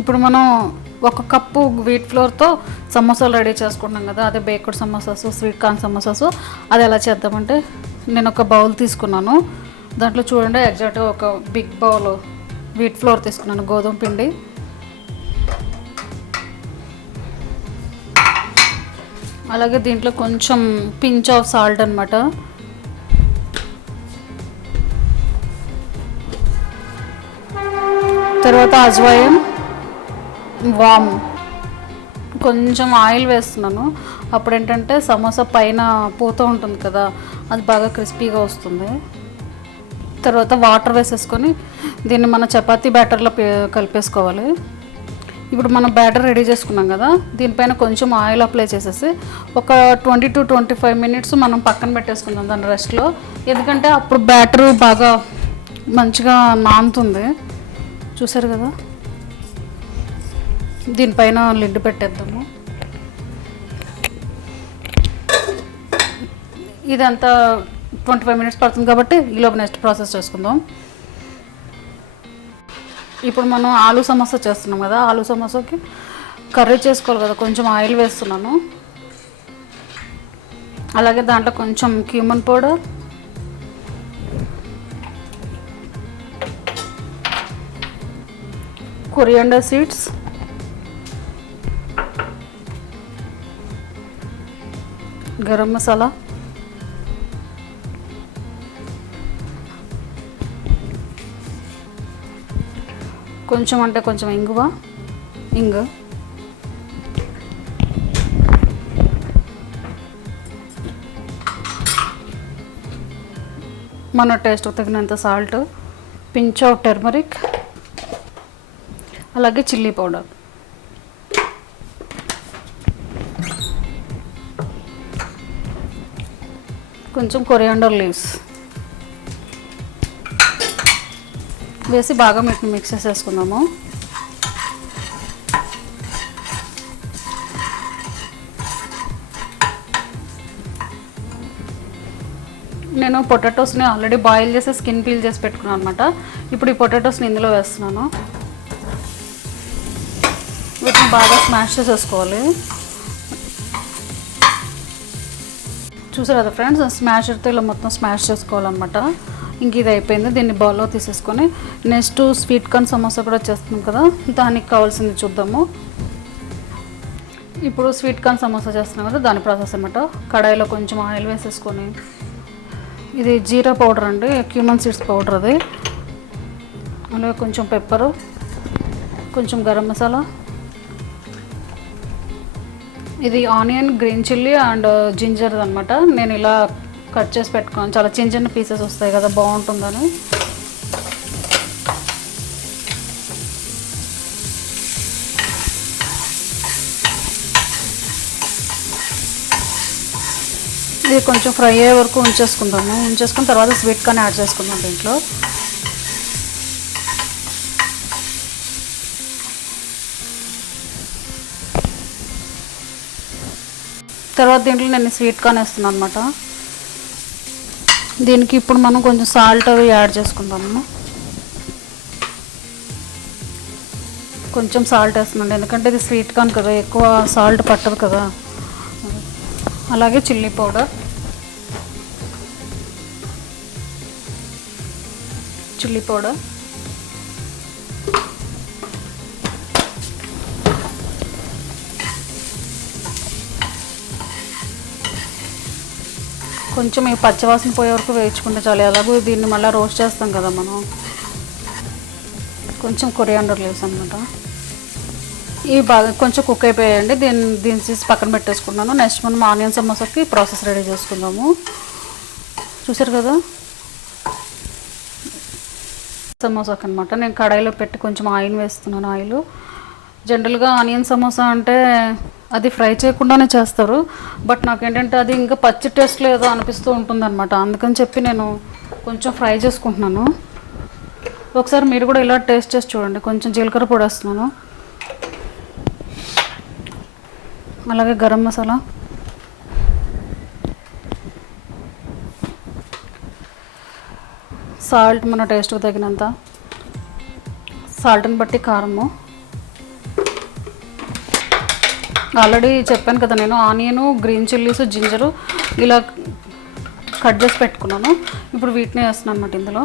ఇప్పుడు మనం ఒక కప్పు వీట్ ఫ్లోర్తో సమోసాలు రెడీ చేసుకుంటున్నాం కదా, అదే baked samosas, sweet corn samosas. అది ఎలా చేద్దామంటే, నేను ఒక బౌల్ తీసుకున్నాను. దాంట్లో చూడండి ఎగ్జాక్ట్గా ఒక బిగ్ బౌల్ వీట్ ఫ్లోర్ తీసుకున్నాను, గోధుమ పిండి. అలాగే దీంట్లో కొంచెం పించ్ ఆఫ్ సాల్ట్ అనమాట. తర్వాత అజ్వైన్, వామ్, కొంచెం ఆయిల్ వేస్తున్నాను. అప్పుడు ఏంటంటే సమోసా పైన పూత ఉంటుంది కదా, అది బాగా క్రిస్పీగా వస్తుంది. తర్వాత వాటర్ వేసేసుకొని దీన్ని మన చపాతీ బ్యాటర్లో కలిపేసుకోవాలి. ఇప్పుడు మనం బ్యాటర్ రెడీ చేసుకున్నాం కదా, దీనిపైన కొంచెం ఆయిల్ అప్లై చేసేసి ఒక 20 to 25 minutes మనం పక్కన పెట్టేసుకుందాం దాని రెస్ట్లో. ఎందుకంటే అప్పుడు బ్యాటర్ బాగా మంచిగా నానుతుంది. చూసారు కదా, దీనిపైన లిడ్ పెట్టేద్దాము. ఇదంతా 25 minutes పడుతుంది కాబట్టి ఈలోపు నెక్స్ట్ ప్రాసెస్ చేసుకుందాం. ఇప్పుడు మనం ఆలూ సమోసా చేస్తున్నాం కదా, ఆలూ సమోసాకి కర్రీ చేసుకోవాలి కదా, కొంచెం ఆయిల్ వేస్తున్నాను. అలాగే దాంట్లో కొంచెం cumin powder, coriander seeds, garam masala, కొంచెం అంటే కొంచెం ఇంగువ, మన టేస్ట్ తగినంత సాల్ట్, పించ్ ఆఫ్ టర్మరిక్, అలాగే చిల్లీ పౌడర్. కొంచెం కొరియాండర్ లీవ్స్ వేసి బాగా మిక్స్ చేసేసుకుందాము. నేను పొటాటోస్ని ఆల్రెడీ బాయిల్ చేసి స్కిన్ పీల్ చేసి పెట్టుకున్నాను అనమాట. ఇప్పుడు ఈ పొటాటోస్ని ఇందులో వేస్తున్నాను. వీటిని బాగా స్మాష్ చేసేసుకోవాలి. చూసారు కదా ఫ్రెండ్స్, స్మాషర్తో ఇలా మొత్తం స్మాష్ చేసుకోవాలన్నమాట. ఇంక ఇది అయిపోయింది. దీన్ని బౌల్లో తీసేసుకొని నెక్స్ట్ స్వీట్ కార్న్ సమోసా కూడా చేస్తున్నాం కదా, దానికి కావాల్సింది చూద్దాము. ఇప్పుడు స్వీట్ కార్న్ సమోసా చేస్తున్నాం కదా, దాని ప్రాసెస్ అనమాట. కడాయిలో కొంచెం ఆయిల్ వేసేసుకొని, ఇది జీరా పౌడర్ అండి, క్యూమన్ సీడ్స్ పౌడర్ అది. అలాగే కొంచెం పెప్పరు, కొంచెం గరం మసాలా, ఇది onion, green chilli and ginger అనమాట. నేను ఇలా కట్ చేసి పెట్టుకున్నాను, చాలా చిన్న చిన్న పీసెస్ వస్తాయి కదా, బాగుంటుందని. ఇది కొంచెం ఫ్రై అయ్యే వరకు ఉంచేసుకున్న తర్వాత స్వీట్ కార్న్ యాడ్ చేసుకుందాం దీంట్లో. తర్వాత దీంట్లో నేను స్వీట్ కార్న్ వేస్తున్నాను అనమాట. దీనికి ఇప్పుడు మనం కొంచెం సాల్ట్ అవి యాడ్ చేసుకుందాము. కొంచెం సాల్ట్ వేస్తున్నాండి, ఎందుకంటే ఇది స్వీట్ కార్న్ కదా, ఎక్కువ సాల్ట్ పట్టదు కదా. అలాగే చిల్లీ పౌడర్, కొంచెం ఈ పచ్చివాసన పోయే వరకు వేయించుకుంటే చాలు. ఎలాగో దీన్ని మళ్ళీ రోస్ట్ చేస్తాం కదా మనం. కొంచెం కొరియాండర్ లీవ్స్ అనమాట. ఇవి బాగా కొంచెం కుక్ అయిపోయాయండి. దీన్ని తీసి పక్కన పెట్టేసుకున్నాను. నెక్స్ట్ మనం ఆనియన్ సమోసాకి ప్రాసెస్ రెడీ చేసుకుందాము. చూసారు కదా, సమోసాకి అనమాట. నేను కడాయిలో పెట్టి కొంచెం ఆయిల్ వేస్తున్నాను. ఆయిల్ జనరల్గా ఆనియన్ సమోసా అంటే అది ఫ్రై చేయకుండానే చేస్తారు, బట్ నాకేంటంటే అది ఇంకా పచ్చి టేస్ట్ లేదో అనిపిస్తూ ఉంటుంది అనమాట. అందుకని చెప్పి నేను కొంచెం ఫ్రై చేసుకుంటున్నాను. ఒకసారి మీరు కూడా ఇలా టేస్ట్ చేసి చూడండి. కొంచెం జీలకర్ర పొడి వేస్తున్నాను, అలాగే గరం మసాలా, సాల్ట్ మన టేస్ట్కి తగినంత, సాల్ట్ని బట్టి కారము, ఆల్రెడీ చెప్పాను కదా నేను ఆనియను, గ్రీన్ చిల్లీస్, జింజరు ఇలా కట్ చేసి పెట్టుకున్నాను. ఇప్పుడు వీటిని వేస్తున్నాను అన్నమాట ఇందులో.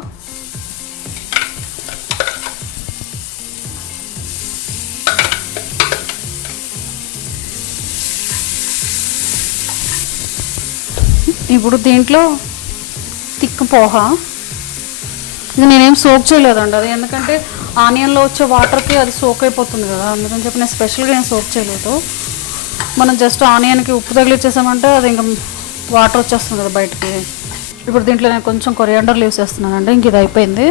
ఇప్పుడు దీంట్లో థిక్ పోహా. ఇది నేనేం సోక్ చేయలేదండి, అది ఎందుకంటే ఆనియన్లో వచ్చే వాటర్కి అది సోక్ అయిపోతుంది కదా, అందుకని చెప్పి నేను స్పెషల్గా ఏం సోక్ చేయలేదు. మనం జస్ట్ ఆనియన్కి ఉప్పు తగిలిచ్చేసామంటే అది ఇంకా వాటర్ వచ్చేస్తుంది కదా బయటికి. ఇప్పుడు దీంట్లో నేను కొంచెం కొరియాండర్ లీవ్స్ వేస్తున్నానండి. ఇంక ఇది అయిపోయింది.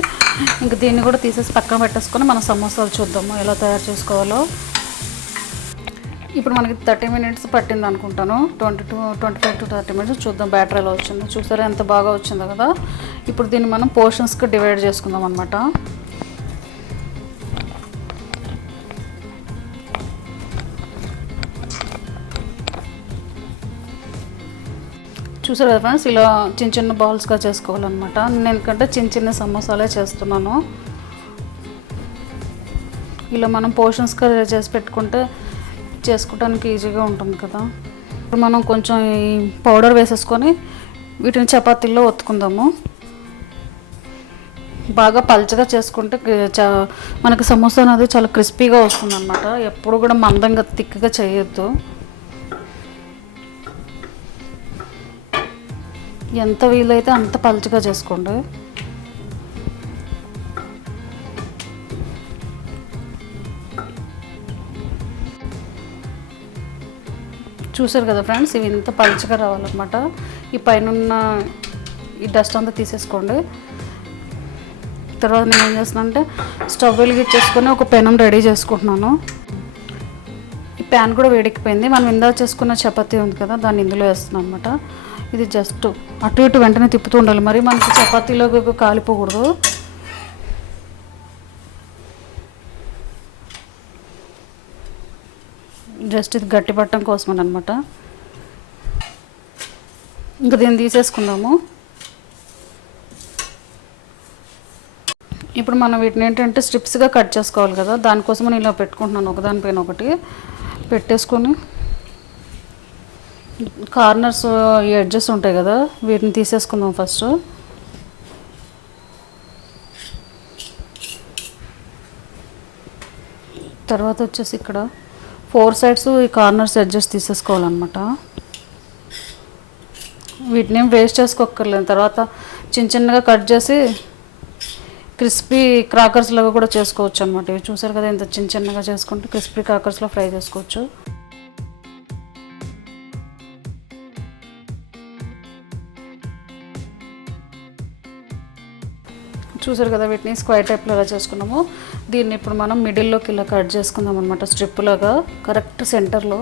ఇంక దీన్ని కూడా తీసేసి పక్కన పెట్టేసుకొని మనం సమోసాలు చూద్దాము ఎలా తయారు చేసుకోవాలో. ఇప్పుడు మనకి 30 minutes పట్టింది అనుకుంటాను, 25 to 30 minutes. చూద్దాం బ్యాటర్ ఎలా వచ్చిందో. చూసారా ఎంత బాగా వచ్చిందో కదా. ఇప్పుడు దీన్ని మనం పోర్షన్స్కి డివైడ్ చేసుకుందాం అనమాట. చూసారు కదా ఫ్రెండ్స్, ఇలా చిన్న చిన్న బాల్స్గా చేసుకోవాలన్నమాట. నేను ఎందుకంటే చిన్న చిన్న సమోసాలే చేస్తున్నాను. ఇలా మనం పోర్షన్స్గా చేసి పెట్టుకుంటే చేసుకోవడానికి ఈజీగా ఉంటుంది కదా. ఇప్పుడు మనం కొంచెం ఈ పౌడర్ వేసేసుకొని వీటిని చపాతీల్లో ఒత్తుకుందాము. బాగా పల్చగా చేసుకుంటే మనకి సమోసా అనేది చాలా క్రిస్పీగా వస్తుంది అనమాట. ఎప్పుడు కూడా మందంగా థిక్గా చేయొద్దు. ఎంత వీలైతే అంత పల్చగా చేసుకోండి. చూసారు కదా ఫ్రెండ్స్, ఇవి ఇంత పల్చగా రావాలన్నమాట. ఈ పైన ఈ డస్ట్ అంతా తీసేసుకోండి. తర్వాత నేను ఏం చేస్తున్నాను అంటే స్టవ్ వెలిగించేసుకొని ఒక పెనం రెడీ చేసుకుంటున్నాను. ఈ ప్యాన్ కూడా వేడెక్కిపోయింది. మనం ఇందాక చేసుకున్న చపాతీ ఉంది కదా, దాన్ని ఇందులో వేస్తున్నాను అనమాట. ఇది జస్ట్ అటు ఇటు వెంటనే తిప్పుతూ ఉండాలి, మరి మనకి చపాతీలో కాలిపోకూడదు. జస్ట్ ఇది గట్టి పట్టడం కోసమని అనమాట. ఇంకా దీన్ని తీసేసుకుందాము. ఇప్పుడు మనం వీటిని ఏంటంటే స్ట్రిప్స్గా కట్ చేసుకోవాలి కదా, దానికోసం నేను ఇలా పెట్టుకుంటున్నాను, ఒకదానిపైన ఒకటి పెట్టేసుకొని కార్నర్స్ ఈ ఎడ్జెస్ ఉంటాయి కదా, వీటిని తీసేసుకుందాం ఫస్ట్. తర్వాత వచ్చేసి ఇక్కడ 4 sides ఈ కార్నర్స్ ఎడ్జెస్ తీసేసుకోవాలన్నమాట. వీటిని ఏం వేస్ట్ చేసుకోక్కర్లేదు. తర్వాత చిన్న చిన్నగా కట్ చేసి క్రిస్పీ క్రాకర్స్ లాగా కూడా చేసుకోవచ్చు అనమాట. ఇవి చూసారు కదా, ఇంత చిన్న చిన్నగా చేసుకుంటే క్రిస్పీ క్రాకర్స్లో ఫ్రై చేసుకోవచ్చు. చూసారు కదా, వీటిని స్క్వేర్ టైప్లో ఎలా చేసుకున్నాము. దీన్ని ఇప్పుడు మనం మిడిల్లోకి ఇలా కట్ చేసుకుందాం అనమాట, స్ట్రిప్ లాగా కరెక్ట్ సెంటర్లో.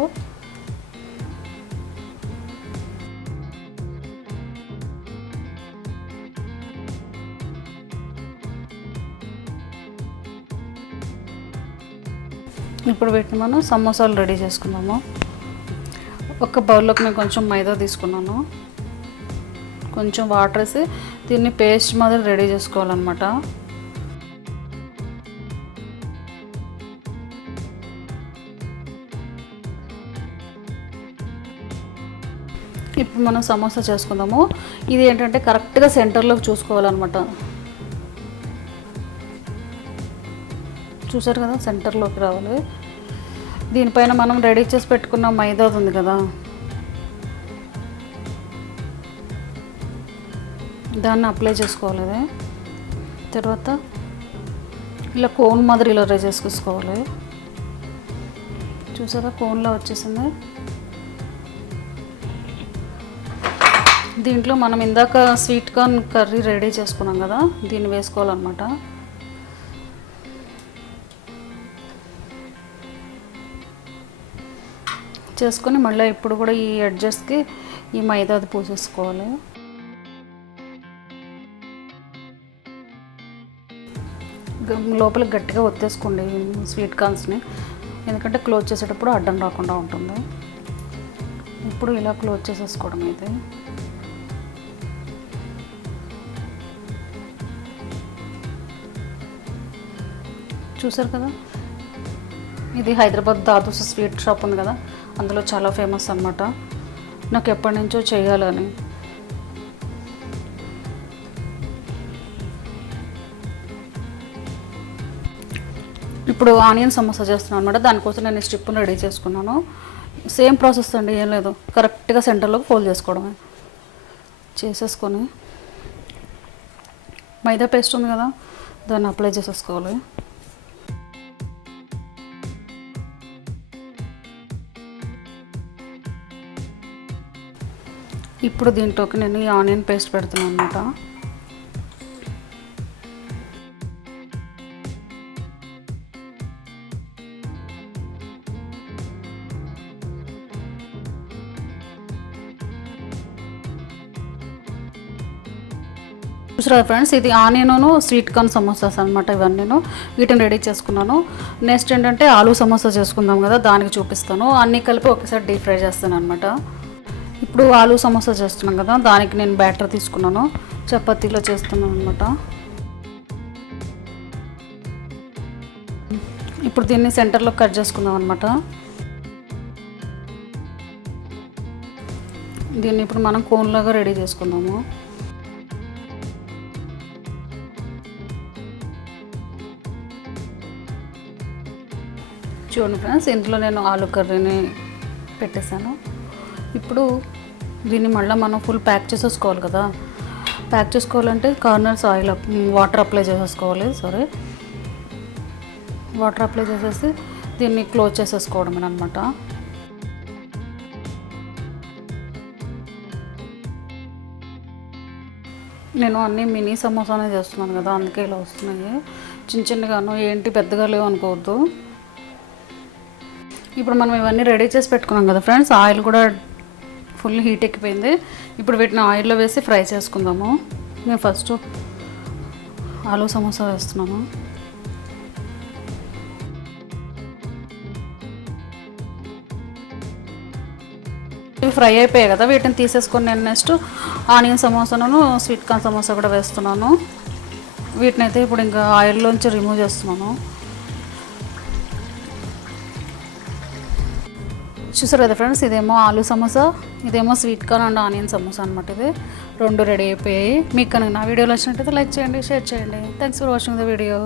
ఇప్పుడు వీటిని మనం సమోసాలు రెడీ చేసుకుందాము. ఒక బౌల్లోకి నేను కొంచెం మైదా తీసుకున్నాను, కొంచెం వాటర్ వేసి దీన్ని పేస్ట్ మాదిరి రెడీ చేసుకోవాలన్నమాట. ఇప్పుడు మనం సమోసా చేసుకుందాము. ఇది ఏంటంటే కరెక్ట్గా సెంటర్లోకి చూసుకోవాలన్నమాట. చూసారు కదా, సెంటర్లోకి రావాలి. దీనిపైన మనం రెడీ చేసి పెట్టుకున్న మైదా ఉంది కదా, దాన్ని అప్లై చేసుకోవాలి. తర్వాత ఇలా కోన్ మాదిరి ఇలా రెడీ చేసుకోవాలి. చూసారా, కోన్లో వచ్చేసింది. దీంట్లో మనం ఇందాక స్వీట్ కార్న్ కర్రీ రెడీ చేసుకున్నాం కదా, దీన్ని వేసుకోవాలన్నమాట. చేసుకొని మళ్ళీ ఇప్పుడు కూడా ఈ ఎడ్జెస్కి ఈ మైదాది పూసేసుకోవాలి. లోపల గట్టిగా ఒత్తేసుకోండి స్వీట్ కార్న్స్ని, ఎందుకంటే క్లోజ్ చేసేటప్పుడు అడ్డం రాకుండా ఉంటుంది. ఇప్పుడు ఇలా క్లోజ్ చేసేసుకోవడం. ఇది చూసారు కదా, ఇది హైదరాబాద్ దాదూస్ స్వీట్ షాప్ ఉంది కదా, అందులో చాలా ఫేమస్ అనమాట. నాకు ఎప్పటి నుంచో చేయాలని. ఇప్పుడు ఆనియన్ సమోసా చేస్తున్నాను అనమాట. దానికోసం నేను స్ట్రిప్ను రెడీ చేసుకున్నాను. సేమ్ ప్రాసెస్ అండి, ఏం లేదు. కరెక్ట్గా సెంటర్లోకి ఫోల్డ్ చేసుకోవడమే. చేసేసుకొని మైదా పేస్ట్ ఉంది కదా, దాన్ని అప్లై చేసేసుకోవాలి. ఇప్పుడు దీంట్లోకి నేను ఈ ఆనియన్ పేస్ట్ పెడుతున్నాను అనమాట. చూసారా ఫ్రెండ్స్, ఇది ఆనియన్ స్వీట్ కార్న్ సమోసాస్ అనమాట. ఇవన్నీ వీటిని రెడీ చేసుకున్నాను. నెక్స్ట్ ఏంటంటే ఆలూ సమోసా చేసుకుందాం కదా, దానికి చూపిస్తాను. అన్నీ కలిపి ఒకసారి డీప్ ఫ్రై చేస్తాను అనమాట. ఇప్పుడు ఆలూ సమోసా చేస్తున్నాం కదా, దానికి నేను బ్యాటర్ తీసుకున్నాను. చపాతీలో చేస్తున్నాను అనమాట. ఇప్పుడు దీన్ని సెంటర్లో కట్ చేసుకుందాం అనమాట. దీన్ని ఇప్పుడు మనం కోన్లాగా రెడీ చేసుకుందాము. చూడండి ఫ్రెండ్స్, ఇందులో నేను ఆలు కర్రీని పెట్టేశాను. ఇప్పుడు దీన్ని మళ్ళీ మనం ఫుల్ ప్యాక్ చేసేసుకోవాలి కదా. ప్యాక్ చేసుకోవాలంటే కార్నర్స్ వాటర్ అప్లై చేసేసుకోవాలి. వాటర్ అప్లై చేసేసి దీన్ని క్లోజ్ చేసేసుకోవడమే అనమాట. నేను అన్నీ మినీ సమోసానే చేస్తున్నాను కదా, అందుకే ఇలా వస్తున్నాయి. చిన్న చిన్నగాను ఏంటి పెద్దగా లేవు అనుకోవద్దు. ఇప్పుడు మనం ఇవన్నీ రెడీ చేసి పెట్టుకున్నాం కదా ఫ్రెండ్స్, ఆయిల్ కూడా ఫుల్ హీట్ ఎక్కిపోయింది. ఇప్పుడు వీటిని ఆయిల్లో వేసి ఫ్రై చేసుకుందాము. నేను ఫస్ట్ ఆలూ సమోసా వేస్తున్నాను. ఇవి ఫ్రై అయిపోయాయి కదా, వీటిని తీసేసుకొని నేను నెక్స్ట్ ఆనియన్ సమోసాను స్వీట్ కార్న్ సమోసా కూడా వేస్తున్నాను. వీటిని అయితే ఇప్పుడు ఇంకా ఆయిల్లోంచి రిమూవ్ చేస్తున్నాను. చూసారు కదా ఫ్రెండ్స్, ఇదేమో ఆలూ సమోసా, ఇదేమో sweet corn and onion samosa అనమాట. ఇది రెండు రెడీ అయిపోయాయి. మీకు కనుక నా వీడియోలో వచ్చినట్టయితే లైక్ చేయండి, షేర్ చేయండి. Thanks for watching the video.